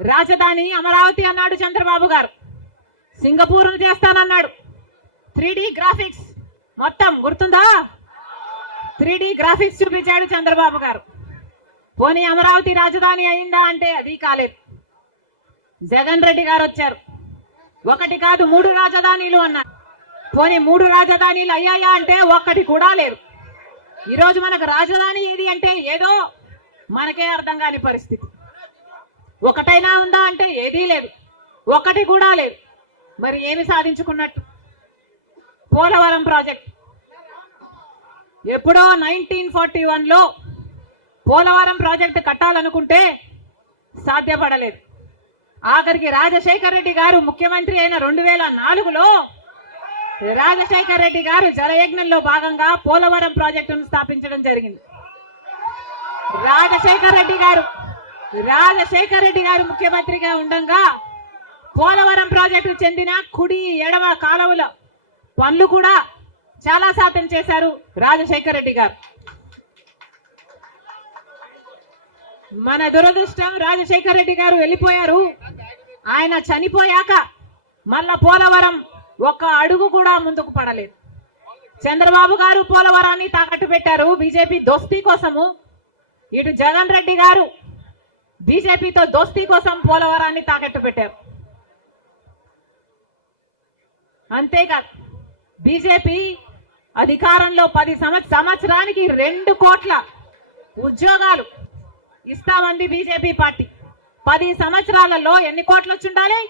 రాజధాని అమరావతి అన్నాడు చంద్రబాబు గారు. సింగపూర్ చేస్తానన్నాడు. 3D గ్రాఫిక్స్ మొత్తం గుర్తుందా? 3D గ్రాఫిక్స్ చూపించాడు చంద్రబాబు గారు. పోనీ అమరావతి రాజధాని అయిందా అంటే అది కాలేదు. జగన్ రెడ్డి గారు వచ్చారు. ఒకటి కాదు 3 రాజధానిలు అన్నారు. పోనీ 3 రాజధానిలు అయ్యాయా అంటే ఒక్కటి కూడా లేదు. ఈరోజు మనకు రాజధాని ఏది అంటే ఏదో మనకే అర్థం కాని పరిస్థితి. ఒకటైనా ఉందా అంటే ఏదీ లేదు, ఒకటి కూడా లేదు. మరి ఏమి సాధించుకున్నట్టు? పోలవరం ప్రాజెక్ట్ ఎప్పుడో 1941లో పోలవరం ప్రాజెక్టు కట్టాలనుకుంటే సాధ్యపడలేదు. ఆఖరికి రాజశేఖర రెడ్డి గారు ముఖ్యమంత్రి అయిన 2004లో రాజశేఖర రెడ్డి గారు జలయజ్ఞంలో భాగంగా పోలవరం ప్రాజెక్టును స్థాపించడం జరిగింది. రాజశేఖర రెడ్డి గారు ముఖ్యమంత్రిగా ఉండగా పోలవరం ప్రాజెక్టు చెందిన కుడి ఎడమ కాలువల పనులు కూడా చాలా శాతం చేశారు రాజశేఖర రెడ్డి గారు. మన దురదృష్టం రాజశేఖర రెడ్డి గారు వెళ్ళిపోయారు. ఆయన చనిపోయాక మళ్ళా పోలవరం ఒక్క అడుగు కూడా ముందుకు పడలేదు. చంద్రబాబు గారు పోలవరాన్ని తాకట్టు పెట్టారు బీజేపీ దోస్తీ కోసము. ఇటు జగన్ రెడ్డి గారు బీజేపీతో దోస్తీ కోసం పోలవరాన్ని తాకట్టు పెట్టారు. అంతేకాదు బీజేపీ అధికారంలో 10 సంవత్సరానికి 2 కోట్ల ఉద్యోగాలు ఇస్తామంది బీజేపీ పార్టీ. 10 సంవత్సరాలలో ఎన్ని కోట్లు వచ్చుండాలి?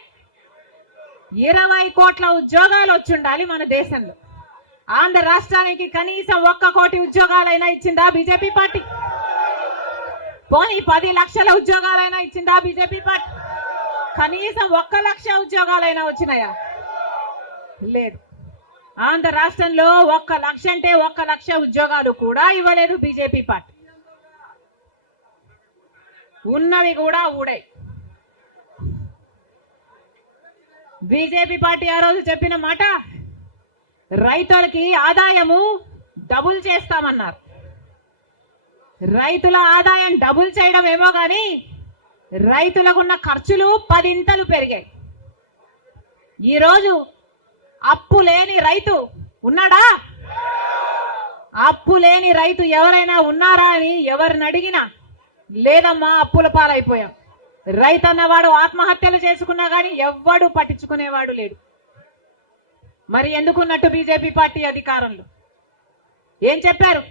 20 కోట్ల ఉద్యోగాలు వచ్చుండాలి మన దేశంలో. ఆంధ్ర రాష్ట్రానికి కనీసం 1 కోటి ఉద్యోగాలైనా ఇచ్చిందా బీజేపీ పార్టీ? పోనీ 10 లక్షల ఉద్యోగాలైనా ఇచ్చిందా బీజేపీ పార్టీ? కనీసం 1 లక్ష ఉద్యోగాలైనా వచ్చినాయా? లేదు. ఆంధ్ర రాష్ట్రంలో 1 లక్ష అంటే 1 లక్ష ఉద్యోగాలు కూడా ఇవ్వలేదు బీజేపీ పార్టీ. ఉన్నవి కూడా ఊడాయి. బీజేపీ పార్టీ ఆ రోజు చెప్పిన మాట, రైతులకి ఆదాయము డబుల్ చేస్తామన్నారు. రైతుల ఆదాయం డబుల్ చేయడం ఏమో కానీ రైతులకున్న ఖర్చులు 10 ఇంతలు పెరిగాయి. ఈరోజు అప్పు లేని రైతు ఉన్నాడా? అప్పు లేని రైతు ఎవరైనా ఉన్నారా అని ఎవరిని అడిగినా లేదమ్మా అప్పుల పాలైపోయాం. రైతు అన్నవాడు ఆత్మహత్యలు చేసుకున్నా కానీ ఎవ్వడు పట్టించుకునేవాడు లేడు. మరి ఎందుకున్నట్టు బీజేపీ పార్టీ అధికారంలో ఏం చెప్పారు?